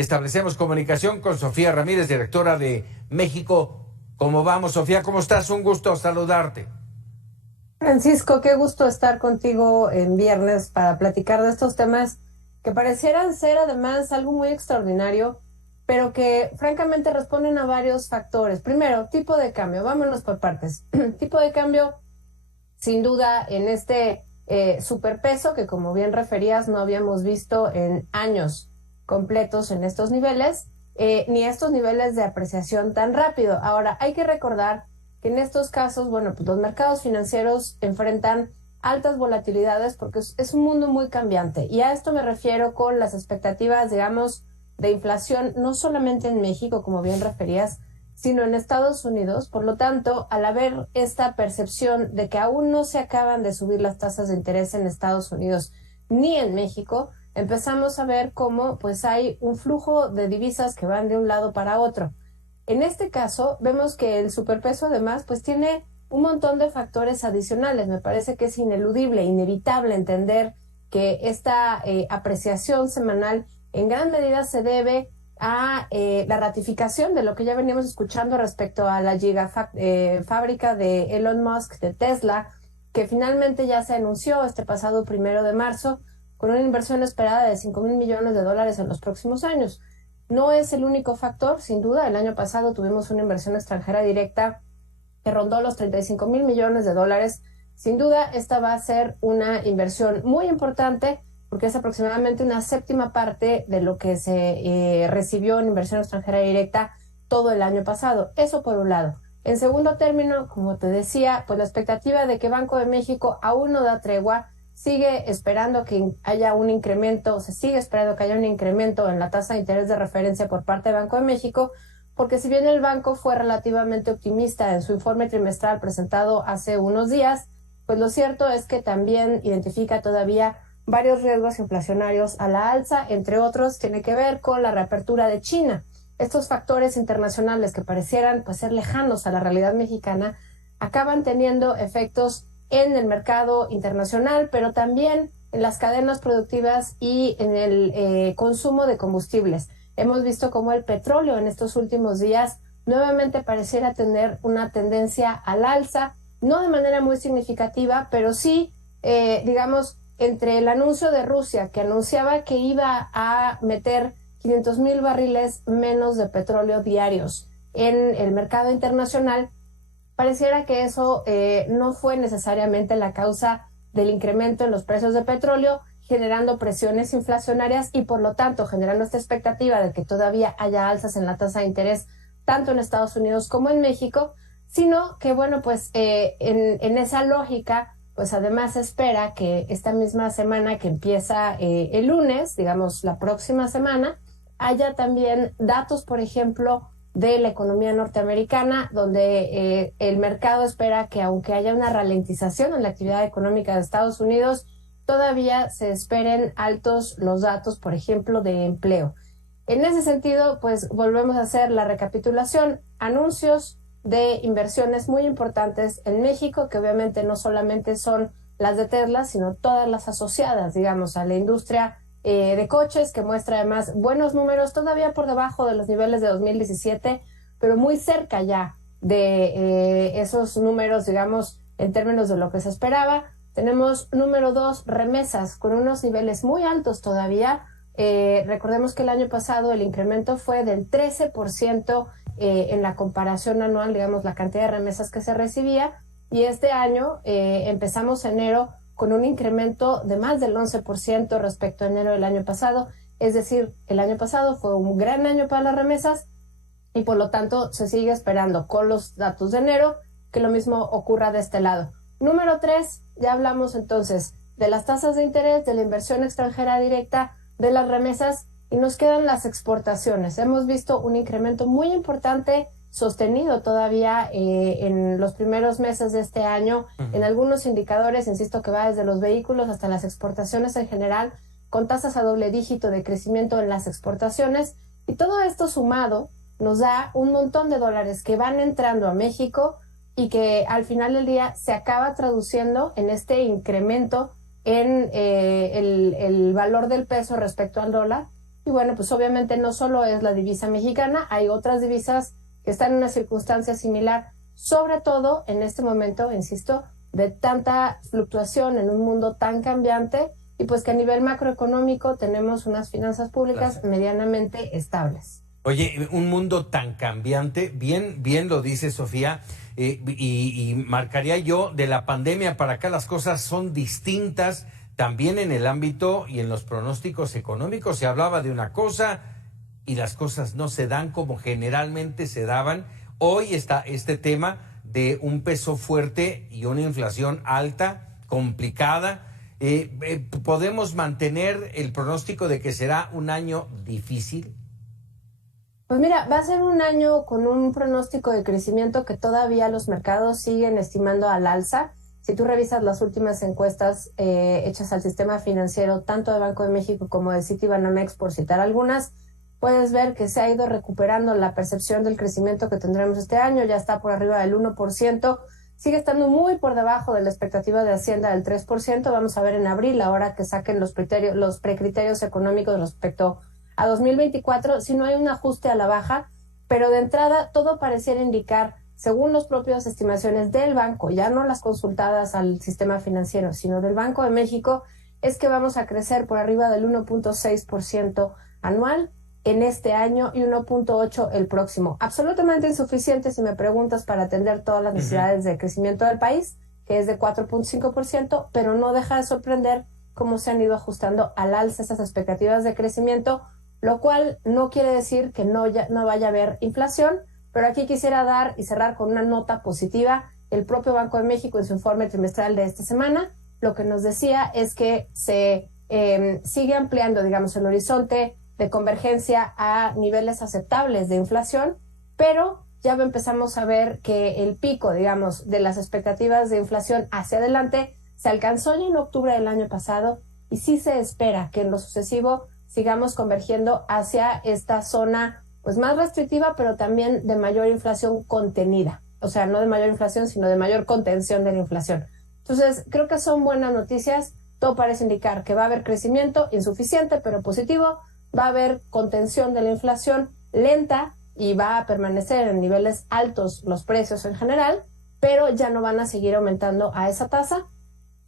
establecemos comunicación con Sofía Ramírez, directora de México. ¿Cómo vamos, Sofía? ¿Cómo estás? Un gusto saludarte. Francisco, qué gusto estar contigo en viernes para platicar de estos temas que parecieran ser además algo muy extraordinario, pero que francamente responden a varios factores. Primero, tipo de cambio, vámonos por partes. Tipo de cambio, sin duda, en este superpeso que, como bien referías, no habíamos visto en años completos en estos niveles, ni estos niveles de apreciación tan rápido. Ahora, hay que recordar que en estos casos, bueno, pues los mercados financieros enfrentan altas volatilidades porque es un mundo muy cambiante. Y a esto me refiero con las expectativas, digamos, de inflación, no solamente en México, como bien referías, sino en Estados Unidos. Por lo tanto, al haber esta percepción de que aún no se acaban de subir las tasas de interés en Estados Unidos ni en México, empezamos a ver cómo pues hay un flujo de divisas que van de un lado para otro. En este caso, vemos que el superpeso además pues tiene un montón de factores adicionales. Me parece que es ineludible, inevitable entender que esta apreciación semanal en gran medida se debe a la ratificación de lo que ya veníamos escuchando respecto a la fábrica de Elon Musk de Tesla, que finalmente ya se anunció este pasado 1 de marzo con una inversión esperada de $5,000 millones en los próximos años. No es el único factor, sin duda. El año pasado tuvimos una inversión extranjera directa que rondó los $35,000 millones. Sin duda, esta va a ser una inversión muy importante porque es aproximadamente una séptima parte de lo que se recibió en inversión extranjera directa todo el año pasado. Eso por un lado. En segundo término, como te decía, pues la expectativa de que Banco de México aún no da tregua, sigue esperando que haya un incremento, se sigue esperando que haya un incremento en la tasa de interés de referencia por parte de Banco de México, porque si bien el banco fue relativamente optimista en su informe trimestral presentado hace unos días, pues lo cierto es que también identifica todavía varios riesgos inflacionarios a la alza, entre otros tiene que ver con la reapertura de China. Estos factores internacionales que parecieran pues ser lejanos a la realidad mexicana acaban teniendo efectos en el mercado internacional, pero también en las cadenas productivas y en el consumo de combustibles. Hemos visto cómo el petróleo en estos últimos días nuevamente pareciera tener una tendencia al alza, no de manera muy significativa, pero sí, digamos, entre el anuncio de Rusia, que anunciaba que iba a meter 500,000 barriles menos de petróleo diarios en el mercado internacional, pareciera que eso no fue necesariamente la causa del incremento en los precios de petróleo, generando presiones inflacionarias y por lo tanto generando esta expectativa de que todavía haya alzas en la tasa de interés tanto en Estados Unidos como en México, sino que bueno, pues en esa lógica, pues además se espera que esta misma semana que empieza el lunes, digamos la próxima semana, haya también datos, por ejemplo, de la economía norteamericana, donde el mercado espera que aunque haya una ralentización en la actividad económica de Estados Unidos, todavía se esperen altos los datos, por ejemplo, de empleo. En ese sentido, pues volvemos a hacer la recapitulación, anuncios de inversiones muy importantes en México, que obviamente no solamente son las de Tesla, sino todas las asociadas, digamos, a la industria de coches, que muestra además buenos números, todavía por debajo de los niveles de 2017, pero muy cerca ya de esos números, digamos, en términos de lo que se esperaba. Tenemos número 2, remesas, con unos niveles muy altos todavía. Recordemos que el año pasado el incremento fue del 13% en la comparación anual, digamos, la cantidad de remesas que se recibía, y este año empezamos enero con un incremento de más del 11% respecto a enero del año pasado. Es decir, el año pasado fue un gran año para las remesas y por lo tanto se sigue esperando con los datos de enero que lo mismo ocurra de este lado. Número 3, ya hablamos entonces de las tasas de interés, de la inversión extranjera directa, de las remesas y nos quedan las exportaciones. Hemos visto un incremento muy importante sostenido todavía en los primeros meses de este año, en algunos indicadores, insisto que va desde los vehículos hasta las exportaciones en general, con tasas a doble dígito de crecimiento en las exportaciones, y todo esto sumado nos da un montón de dólares que van entrando a México y que al final del día se acaba traduciendo en este incremento en el valor del peso respecto al dólar, Y bueno, pues obviamente no solo es la divisa mexicana, hay otras divisas que están en una circunstancia similar, sobre todo en este momento, insisto, de tanta fluctuación en un mundo tan cambiante, y pues que a nivel macroeconómico tenemos unas finanzas públicas medianamente estables. Oye, un mundo tan cambiante, bien lo dice Sofía, y marcaría yo, de la pandemia para acá las cosas son distintas, también en el ámbito y en los pronósticos económicos. Se hablaba de una cosa y las cosas no se dan como generalmente se daban. Hoy está este tema de un peso fuerte y una inflación alta, complicada. ¿Podemos mantener el pronóstico de que será un año difícil? Pues mira, va a ser un año con un pronóstico de crecimiento que todavía los mercados siguen estimando al alza. Si tú revisas las últimas encuestas hechas al sistema financiero, tanto de Banco de México como de Citibanamex, por citar algunas, puedes ver que se ha ido recuperando la percepción del crecimiento que tendremos este año. Ya está por arriba del 1%, sigue estando muy por debajo de la expectativa de Hacienda del 3%. Vamos a ver en abril, ahora que saquen los precriterios económicos respecto a 2024, si no hay un ajuste a la baja, pero de entrada todo pareciera indicar, según las propias estimaciones del banco, ya no las consultadas al sistema financiero, sino del Banco de México, es que vamos a crecer por arriba del 1.6% anual en este año y 1.8% el próximo. Absolutamente insuficiente, si me preguntas, para atender todas las necesidades de crecimiento del país, que es de 4.5%, pero no deja de sorprender cómo se han ido ajustando al alza esas expectativas de crecimiento, lo cual no quiere decir que no vaya a haber inflación, pero aquí quisiera dar y cerrar con una nota positiva. El propio Banco de México, en su informe trimestral de esta semana, lo que nos decía es que se sigue ampliando, digamos, el horizonte de convergencia a niveles aceptables de inflación, pero ya empezamos a ver que el pico, digamos, de las expectativas de inflación hacia adelante se alcanzó ya en octubre del año pasado, y sí se espera que en lo sucesivo sigamos convergiendo hacia esta zona pues más restrictiva, pero también de mayor inflación contenida. O sea, no de mayor inflación, sino de mayor contención de la inflación. Entonces, creo que son buenas noticias. Todo parece indicar que va a haber crecimiento insuficiente, pero positivo. Va a haber contención de la inflación lenta y va a permanecer en niveles altos los precios en general, pero ya no van a seguir aumentando a esa tasa.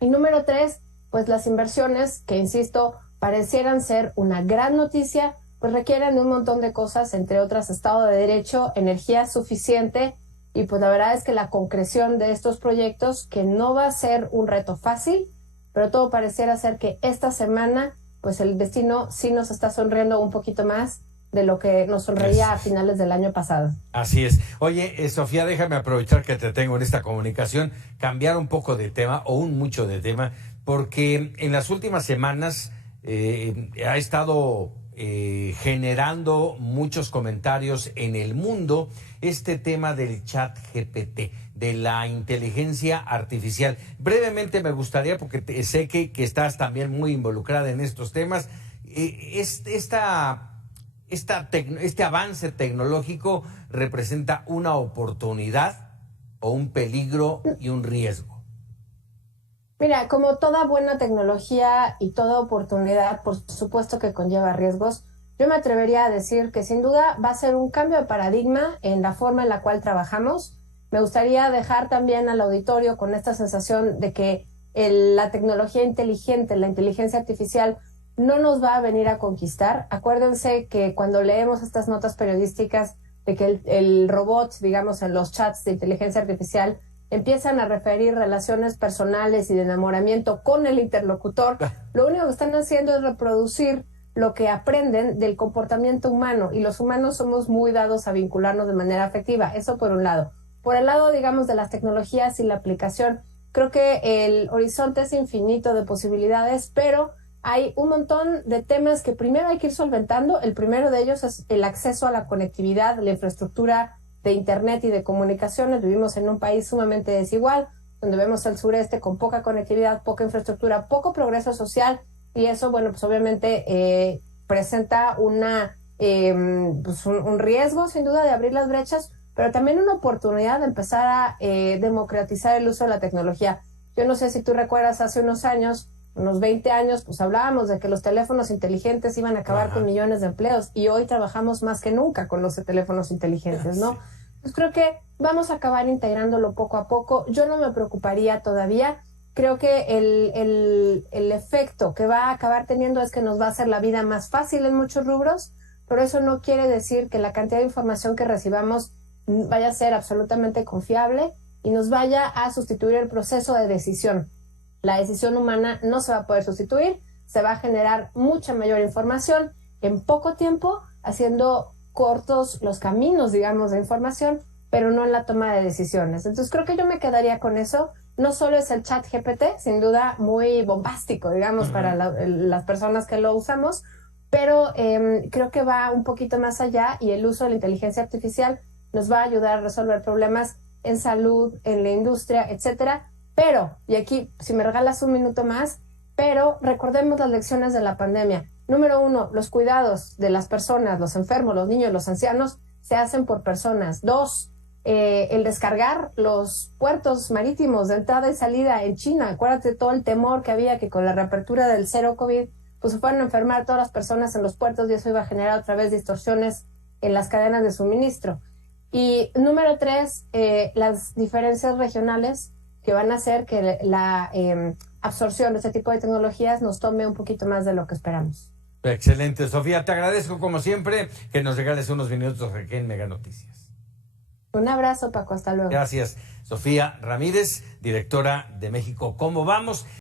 Y número 3, pues las inversiones, que insisto, parecieran ser una gran noticia, pues requieren un montón de cosas, entre otras Estado de Derecho, energía suficiente, y pues la verdad es que la concreción de estos proyectos, que no va a ser un reto fácil, pero todo pareciera ser que esta semana pues el destino sí nos está sonriendo un poquito más de lo que nos sonreía a finales del año pasado. Así es. Oye, Sofía, déjame aprovechar que te tengo en esta comunicación, cambiar un poco de tema o un mucho de tema, porque en las últimas semanas ha estado generando muchos comentarios en el mundo este tema del chat GPT, de la inteligencia artificial. Brevemente me gustaría, porque sé que estás también muy involucrada en estos temas, este avance tecnológico representa una oportunidad o un peligro y un riesgo. Mira, como toda buena tecnología y toda oportunidad, por supuesto que conlleva riesgos. Yo me atrevería a decir que sin duda va a ser un cambio de paradigma en la forma en la cual trabajamos. Me gustaría dejar también al auditorio con esta sensación de que la tecnología inteligente, la inteligencia artificial, no nos va a venir a conquistar. Acuérdense que cuando leemos estas notas periodísticas de que el robot, digamos, en los chats de inteligencia artificial, empiezan a referir relaciones personales y de enamoramiento con el interlocutor, lo único que están haciendo es reproducir lo que aprenden del comportamiento humano, y los humanos somos muy dados a vincularnos de manera afectiva. Eso por un lado. Por el lado, digamos, de las tecnologías y la aplicación, creo que el horizonte es infinito de posibilidades, pero hay un montón de temas que primero hay que ir solventando. El primero de ellos es el acceso a la conectividad, la infraestructura de Internet y de comunicaciones. Vivimos en un país sumamente desigual, donde vemos el sureste con poca conectividad, poca infraestructura, poco progreso social, y eso, bueno, pues obviamente presenta un riesgo, sin duda, de abrir las brechas, pero también una oportunidad de empezar a democratizar el uso de la tecnología. Yo no sé si tú recuerdas, hace unos años unos 20 años, pues hablábamos de que los teléfonos inteligentes iban a acabar con millones de empleos y hoy trabajamos más que nunca con los teléfonos inteligentes, ¿no? Pues creo que vamos a acabar integrándolo poco a poco. Yo no me preocuparía todavía. Creo que el efecto que va a acabar teniendo es que nos va a hacer la vida más fácil en muchos rubros, pero eso no quiere decir que la cantidad de información que recibamos vaya a ser absolutamente confiable y nos vaya a sustituir el proceso de decisión. La decisión humana no se va a poder sustituir, se va a generar mucha mayor información en poco tiempo, haciendo cortos los caminos, digamos, de información, pero no en la toma de decisiones. Entonces creo que yo me quedaría con eso. No solo es el chat GPT, sin duda muy bombástico, digamos, para las personas que lo usamos, pero creo que va un poquito más allá y el uso de la inteligencia artificial nos va a ayudar a resolver problemas en salud, en la industria, etcétera. Pero, y aquí, si me regalas un minuto más, pero recordemos las lecciones de la pandemia. Número 1, los cuidados de las personas, los enfermos, los niños, los ancianos, se hacen por personas. 2, el descargar los puertos marítimos de entrada y salida en China. Acuérdate de todo el temor que había que con la reapertura del cero COVID, pues se fueron a enfermar todas las personas en los puertos y eso iba a generar otra vez distorsiones en las cadenas de suministro. Y número 3, las diferencias regionales que van a hacer que la absorción de este tipo de tecnologías nos tome un poquito más de lo que esperamos. Excelente, Sofía. Te agradezco como siempre que nos regales unos minutos aquí en Mega Noticias. Un abrazo, Paco. Hasta luego. Gracias. Sofía Ramírez, directora de México. ¿Cómo vamos?